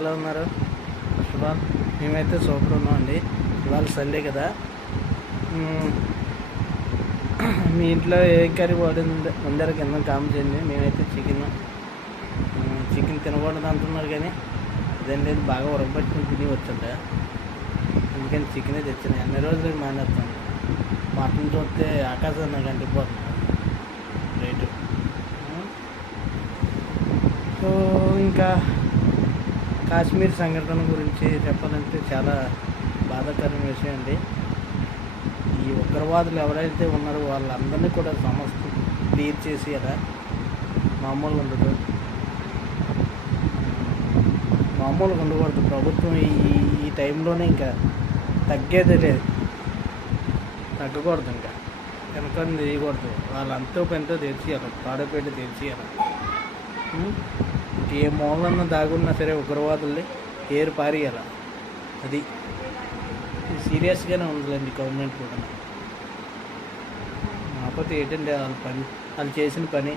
ఎలా ఉన్నారు? శుభాన్ మేమైతే సూపర్ ఉన్నామండి. ఇవాళ సండే కదా. మీ ఇంట్లో ఏ కర్రీ వాడింది? అందరు కింద కామెంట్ చేయండి. మేమైతే చికెన్ చికెన్ తినకూడదు అంటున్నారు కానీ అదేం లేదు బాగా ఉడకబెట్టుకుని తిని వచ్చంట అందుకని చికెనే తెచ్చాను. ఎన్ని రోజులు మానేస్తాను మటన్ చూస్తే ఆకాశం నాకు అంటిపోతుంది రేటు. సో ఇంకా కాశ్మీర్ సంఘటన గురించి చెప్పాలంటే చాలా బాధాకరమైన విషయం అండి. ఈ ఉగ్రవాదులు ఎవరైతే ఉన్నారో వాళ్ళందరినీ కూడా సమస్త క్లియర్ చేసి అలా మామూలుగా ఉండదు. మామూలుగా ఉండకూడదు. ప్రభుత్వం ఈ ఈ టైంలోనే ఇంకా తగ్గేదే లేదు. తగ్గకూడదు ఇంకా. వెనకని తీయకూడదు. వాళ్ళు అంతో పెంతో తెచ్చియాలి తాడపేట తెచ్చియాలి ఏ మూలన్న దాగున్నా సరే ఉగ్రవాదుల్ని ఏరు పారేయాల. అది సీరియస్గానే ఉందండి గవర్నమెంట్ కూడా. కాకపోతే ఏంటంటే వాళ్ళ పని వాళ్ళు చేసిన పని.